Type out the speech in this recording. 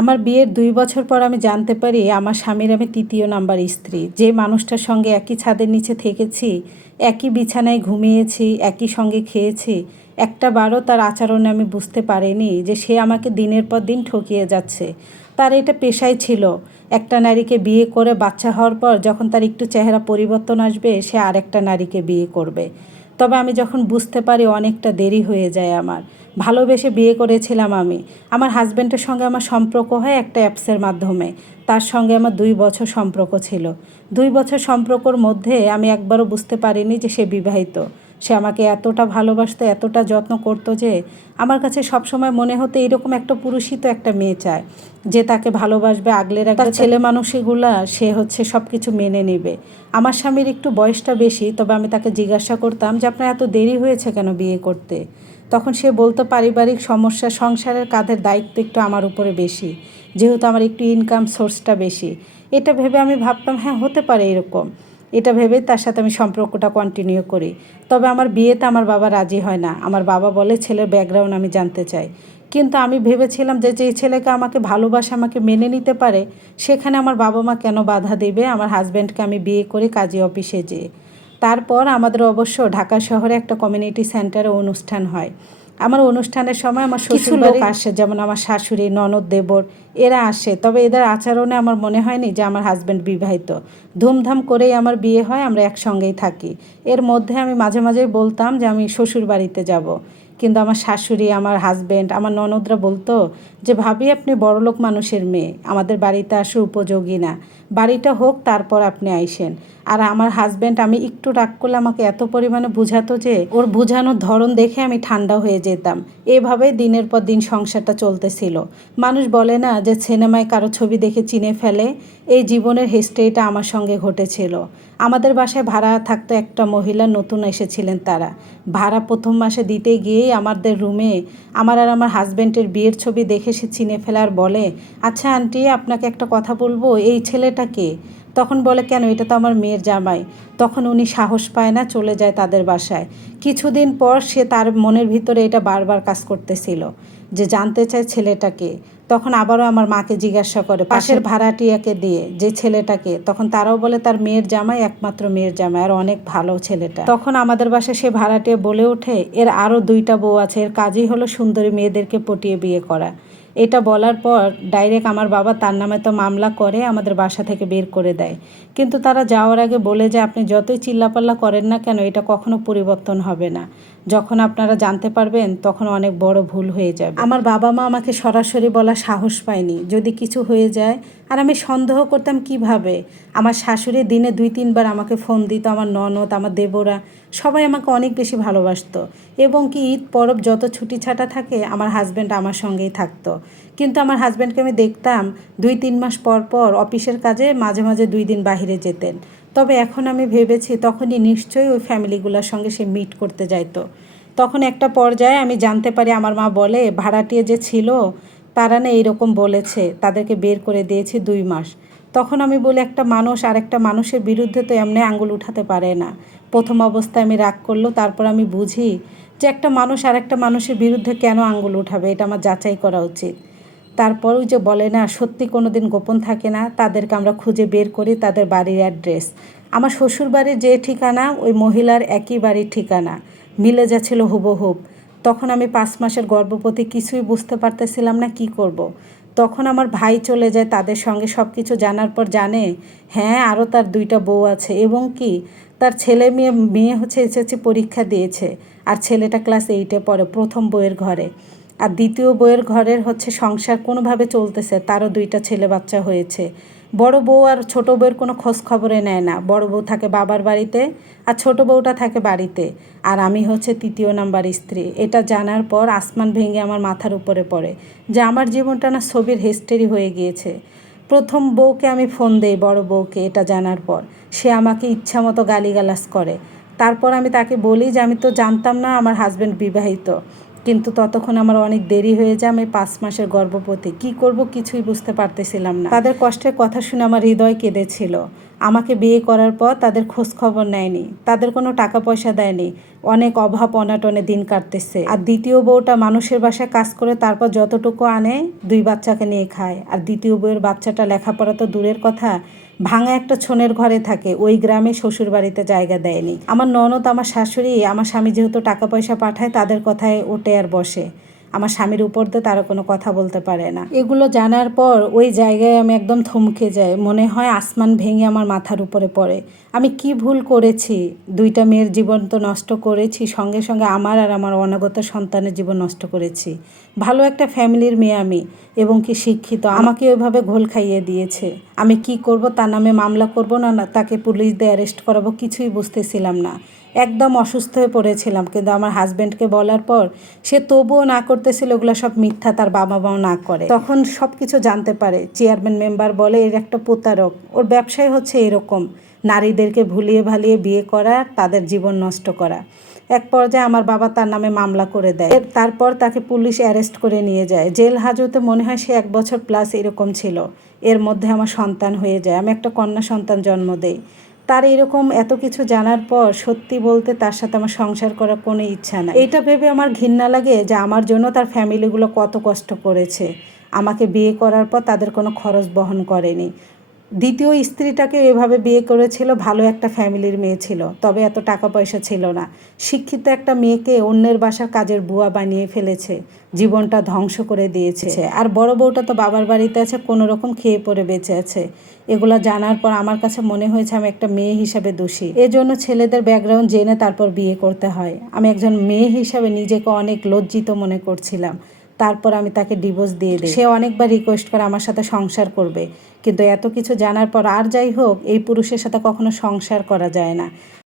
আমার বিয়ের ২ বছর পর আমি জানতে পারি আমার স্বামীর আমি তৃতীয় নাম্বার স্ত্রী। যে মানুষটার সঙ্গে একই ছাদের নিচে থেকেছি, একই বিছানায় ঘুমিয়েছি, একই সঙ্গে খেয়েছি, একটা বারও তার আচরণে আমি বুঝতে পারিনি যে সে আমাকে দিনের পর দিন ঠকিয়ে যাচ্ছে। তার এটা পেশাই ছিল। একটা নারীকে বিয়ে করে বাচ্চা হওয়ার পর যখন তার একটু চেহারা পরিবর্তন আসবে, সে আরেকটা নারীকে বিয়ে করবে। তবে আমি যখন বুঝতে পারি অনেকটা দেরি হয়ে যায় আমার। ভালোবেসে বিয়ে করেছিলাম আমি। আমার হাজব্যান্ডের সঙ্গে আমার সম্পর্ক হয় একটা অ্যাপসের মাধ্যমে। তার সঙ্গে আমার ২ বছর সম্পর্ক ছিল। ২ বছর সম্পর্কর মধ্যে আমি একবারও বুঝতে পারিনি যে সে বিবাহিত। সে আমাকে এতটা ভালোবাসতো, এতটা যত্ন করতো যে আমার কাছে সবসময় মনে হতো এরকম একটা পুরুষই তো একটা মেয়ে চায়, যে তাকে ভালোবাসবে, আগলে রাখবে। ছেলে মানুষগুলা সে হচ্ছে সব কিছু মেনে নেবে। আমার স্বামীর একটু বয়সটা বেশি, তবে আমি তাকে জিজ্ঞাসা করতাম যে আপনার এত দেরি হয়েছে কেন বিয়ে করতে। তখন সে বলতো পারিবারিক সমস্যা, সংসারের কাঁধের দায়িত্ব একটু আমার উপরে বেশি, যেহেতু আমার একটু ইনকাম সোর্সটা বেশি। এটা ভেবে আমি ভাবতাম হ্যাঁ হতে পারে এরকম। এটা ভেবেই তার সাথে আমি সম্পর্কটা কন্টিনিউ করি। তবে আমার বিয়েতে আমার বাবা রাজি হয় না। আমার বাবা বলে ছেলের ব্যাকগ্রাউন্ড আমি জানতে চাই। কিন্তু আমি ভেবেছিলাম যে যেই ছেলেকে আমাকে ভালোবাসে, আমাকে মেনে নিতে পারে, সেখানে আমার বাবা মা কেন বাধা দেবে আমার হাজব্যান্ডকে আমি বিয়ে করি কাজী অফিসে যেয়ে। তারপর আমাদের অবশ্য ঢাকা শহরে একটা কমিউনিটি সেন্টারে অনুষ্ঠান হয়। আমার অনুষ্ঠানের সময় আমার কিছু লোক আসে, যেমন আমার শাশুড়ি, ননদ, দেবর, এরা আসে। তবে এদের আচরণে আমার মনে হয়নি যে আমার হাজব্যান্ড বিবাহিত। ধুমধাম করেই আমার বিয়ে হয়, আমরা একসঙ্গেই থাকি। এর মধ্যে আমি মাঝে মাঝেই বলতাম যে আমি শ্বশুর বাড়িতে যাব। কিন্তু আমার শাশুড়ি, আমার হাজব্যান্ড, আমার ননদরা বলতো যে ভাবি আপনি বড়লোক মানুষের মেয়ে, আমাদের বাড়িতে আসে উপযোগী না, বাড়িটা হোক তারপর আপনি আইসেন। আর আমার হাজব্যান্ড আমি একটু রাগ করলে আমাকে এত পরিমাণে বুঝাতো যে ওর বুঝানোর ধরন দেখে আমি ঠান্ডা হয়ে যেতাম। এভাবেই দিনের পর দিন সংসারটা চলতেছিল। মানুষ বলে না যে সিনেমায় কারো ছবি দেখে চিনে ফেলে, এই জীবনের হিস্ট্রিটা আমার সঙ্গে ঘটেছিল। আমাদের বাসায় ভাড়া থাকতো একটা মহিলা, নতুন এসেছিলেন তারা। ভাড়া প্রথম মাসে দিতে গিয়েই আমাদের রুমে আমার আর আমার হাজব্যান্ডের বিয়ের ছবি দেখে সে চিনে ফেলার বলে, আচ্ছা আন্টি আপনাকে একটা কথা বলবো, এই ছেলেটাকে। তখন বলে কেন, এটা তো আমার মেয়ের জামাই। তখন উনি সাহস পায় না, চলে যায় তাদের বাসায়। কিছুদিন পর সে তার মনের ভিতরে এটা বারবার কাজ করতেছিল যে জানতে চায় ছেলেটাকে। তখন আবারও আমার মাকে জিজ্ঞাসা করে পাশের ভাড়াটিয়াকে দিয়ে যে ছেলেটাকে। তখন তারাও বলে তার মেয়ের জামাই, একমাত্র মেয়ের জামাই, আর অনেক ভালো ছেলেটা। তখন আমাদের বাসায় সে ভাড়াটিয়া বলে ওঠে এর আরও 2টা বউ আছে, এর কাজই হলো সুন্দরী মেয়েদেরকে পটিয়ে বিয়ে করা। এটা বলার পর ডাইরেক্ট আমার বাবা তার নামে তো মামলা করে আমাদের বাসা থেকে বের করে দেয়। কিন্তু তারা যাওয়ার আগে বলে যে আপনি যতই চিল্লাপাল্লা করেন না কেন, এটা কখনো পরিবর্তন হবে না। যখন আপনারা জানতে পারবেন তখন অনেক বড় ভুল হয়ে যাবে। আমার বাবা মা আমাকে সরাসরি বলার সাহস পায়নি যদি কিছু হয়ে যায়। আর আমি সন্দেহ করতাম কিভাবে। আমার শাশুড়ি দিনে 2-3 বার আমাকে ফোন দিত, আমার ননদ, আমার দেবরা, সবাই আমাকে অনেক বেশি ভালোবাসতো। এবং কি ঈদ পরব যত ছুটি ছাটা থাকে আমার হাজব্যান্ড আমার সঙ্গেই থাকতো। কিন্তু আমার হাজব্যান্ডকে আমি দেখতাম 2-3 মাস পর পর অফিসের কাজে মাঝে মাঝে 2 দিন বাহিরে যেতেন। তবে এখন আমি ভেবেছি তখনই নিশ্চয়ই ওই ফ্যামিলিগুলোর সঙ্গে সে মিট করতে যাইতো। তখন একটা পর্যায়ে আমি জানতে পারি, আমার মা বলে ভাড়াটিয়া যে ছিল তারা না এইরকম বলেছে, তাদেরকে বের করে দিয়েছি 2 মাস। তখন আমি বলি একটা মানুষ আর একটা মানুষের বিরুদ্ধে তো এমনি আঙুল উঠাতে পারে না। প্রথম অবস্থায় আমি রাগ করলো, তারপর আমি বুঝি যে একটা মানুষ আর একটা মানুষের বিরুদ্ধে কেন আঙুল উঠাবে, এটা আমার যাচাই করা উচিত। তারপর ওই যে বলে না সত্যি কোনো দিন গোপন থাকে না, তাদেরকে আমরা খুঁজে বের করি, তাদের বাড়ির অ্যাড্রেস। আমার শ্বশুর বাড়ির যে ঠিকানা ওই মহিলার একই বাড়ির ঠিকানা, মিলে যাচ্ছিল হুবহুব। তখন আমি 5 মাসের গর্ভবতী, কিছুই বুঝতে পারতেছিলাম না কি করব। তখন আমার ভাই চলে যায় তাদের সঙ্গে, সব কিছু জানার পর জানে হ্যাঁ আরও তার 2টা বউ আছে, এবং কি তার ছেলে মেয়ে, মেয়ে হচ্ছে এসএসসি পরীক্ষা দিয়েছে আর ছেলেটা ক্লাস 8-এ পড়ে, প্রথম বউয়ের ঘরে। আর দ্বিতীয় বউয়ের ঘরের হচ্ছে সংসার কোনোভাবে চলতেছে, তারও 2টা ছেলে বাচ্চা হয়েছে। বড় বউ আর ছোট বউয়ের কোনো খোঁজ খবরে নেয় না। বড় বউ থাকে বাবার বাড়িতে আর ছোট বউটা থাকে বাড়িতে। আর আমি হচ্ছে তৃতীয় নাম্বার স্ত্রী। এটা জানার পর আসমান ভেঙে আমার মাথার উপরে পড়ে যে আমার জীবনটা না ছবির হিস্ট্রি হয়ে গিয়েছে। প্রথম বউকে আমি ফোন দেই, বড় বউকে, এটা জানার পর সে আমাকে ইচ্ছা মতো গালিগালাজ করে। তারপর আমি তাকে বলি যে আমি তো জানতাম না আমার হাজব্যান্ড বিবাহিত। কিন্তু ততক্ষণ আমার অনেক দেরি হয়ে যায়, আমি 5 মাসের গর্ভবতী। কী করব কিছুই বুঝতে পারতেছিলাম না। তাদের কষ্টের কথা শুনে আমার হৃদয় কেঁদেছিল। আমাকে বিয়ে করার পর তাদের খোঁজ খবর নেয়নি, তাদের কোনো টাকা পয়সা দেয়নি, অনেক অভাব অনাটনে দিন কাটতেছে। আর দ্বিতীয় বউটা মানুষের বাসায় কাজ করে তারপর যতটুকু আনে 2 বাচ্চাকে নিয়ে খায়। আর দ্বিতীয় বউয়ের বাচ্চাটা লেখাপড়া তো দূরের কথা, ভাঙা একটা ছোনের ঘরে থাকে, ওই গ্রামে শ্বশুর বাড়িতে জায়গা দেয়নি। আমার ননদ, আমার শাশুড়ি, আমার স্বামী যেহেতু টাকা পয়সা পাঠায় তাদের কথায় ওঠে আর বসে, আমার স্বামীর উপর দিয়ে তারা কোনো কথা বলতে পারে না। এগুলো জানার পর ওই জায়গায় আমি একদম থমকে যাই, মনে হয় আসমান ভেঙে আমার মাথার উপরে পড়ে। আমি কি ভুল করেছি? 2টা মেয়ের জীবন তো নষ্ট করেছি, সঙ্গে সঙ্গে আমার আর আমার অনাগত সন্তানের জীবন নষ্ট করেছি। ভালো একটা ফ্যামিলির মেয়ে আমি, এবং কি শিক্ষিত, আমাকে ওইভাবে ঘোল খাইয়ে দিয়েছে। আমি কি করব, তার নামে মামলা করব না তাকে পুলিশ দিয়ে অ্যারেস্ট করাবো, কিছুই বুঝতেছিলাম না। একদম অসুস্থ হয়ে পড়েছিলাম, কিন্তু আমার হাজব্যান্ডকে বলার পর সে তবুও না করতেছিল, ওগুলো সব মিথ্যা, তার বাবা মাও না করে। তখন সব কিছু জানতে পারে, চেয়ারম্যান মেম্বার বলে এর একটা প্রতারক, ওর ব্যবসায় হচ্ছে এরকম, নারীদেরকে ভুলিয়ে ভালিয়ে বিয়ে করা, তাদের জীবন নষ্ট করা। এক পর্যায়ে আমার বাবা তার নামে মামলা করে দেয়। তারপর তাকে পুলিশ অ্যারেস্ট করে নিয়ে যায় জেল হাজতে, মনে হয় সে 1 বছর প্লাস এরকম ছিল। এর মধ্যে আমার সন্তান হয়ে যায়, আমি একটা কন্যা সন্তান জন্ম দেই। তার এরকম এত কিছু জানার পর সত্যি বলতে তার সাথে আমার সংসার করার কোনো ইচ্ছা নাই। এটা ভেবে আমার ঘৃণা লাগে যে আমার জন্য তার ফ্যামিলিগুলো কত কষ্ট করেছে, আমাকে বিয়ে করার পর তাদের কোনো খরচ বহন করেনি। দ্বিতীয় স্ত্রীটাকে এভাবে বিয়ে করেছিল, ভালো একটা ফ্যামিলির মেয়ে ছিল, তবে এত টাকা পয়সা ছিল না। শিক্ষিত একটা মেয়েকে অন্যের বাসার কাজের বুয়া বানিয়ে ফেলেছে, জীবনটা ধ্বংস করে দিয়েছে। আর বড় বউটা তো বাবার বাড়িতে আছে, কোনো রকম খেয়ে পরে বেঁচে আছে। এগুলা জানার পর আমার কাছে মনে হয়েছে আমি একটা মেয়ে হিসাবে দোষী। এজন্য ছেলেদের ব্যাকগ্রাউন্ড জেনে তারপর বিয়ে করতে হয়। আমি একজন মেয়ে হিসাবে নিজেকে অনেক লজ্জিত মনে করছিলাম। তারপর আমি তাকে ডিভোর্স দিয়ে দিই। সে অনেকবার রিকোয়েস্ট করে আমার সাথে সংসার করবে, কিন্তু এত কিছু জানার পর আর যাই হোক, এই পুরুষের সাথে কখনো সংসার করা যায় না।